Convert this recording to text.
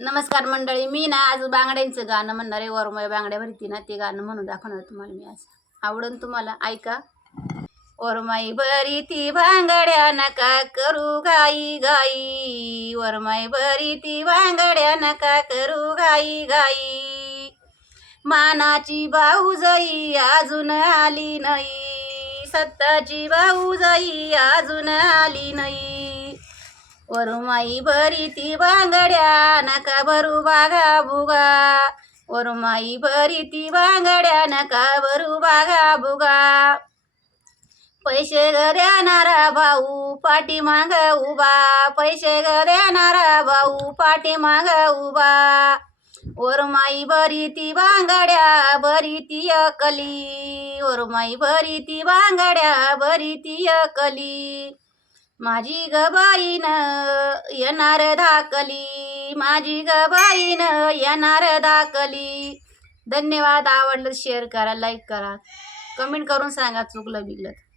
नमस्कार मंडळी मी ना आज बांगड्यांचं गाणं म्हणणार आहे वरमय बांगड्या भरती ना ते गाणं म्हणून दाखवणार तुम्हाला मी आज. आवडून तुम्हाला? ऐका. वरमाई बरी ती भांगड्या नका करू गाई गाई वरमाई बरी ती भांगड्या नका करू गाई गाई मानाची बाऊजाई अजून आली नाही. सत्ताची बाऊजाई अजून आली नाही. वरुमाई बरी ती बांगड्या नका भरू बागा बुगा. वरुमाई बरी ती बांगड्या नका भरू बागा बुगा. पैसे ग देणारा भाऊ पाठीमाग उभा. पैसे ग देणारा भाऊ पाठीमाग उभा. वरमाई बरी ती बांगड्या बरी ती अकली. वरमाई बरी ती बांगड्या बरी ती अकली. माझी ग बाईन येणार धाकली माझी ग बाईन येणार धाकली धन्यवाद आवडलं शेअर करा लाईक करा. कमेंट करून सांगा चुकलं बिगलं तर.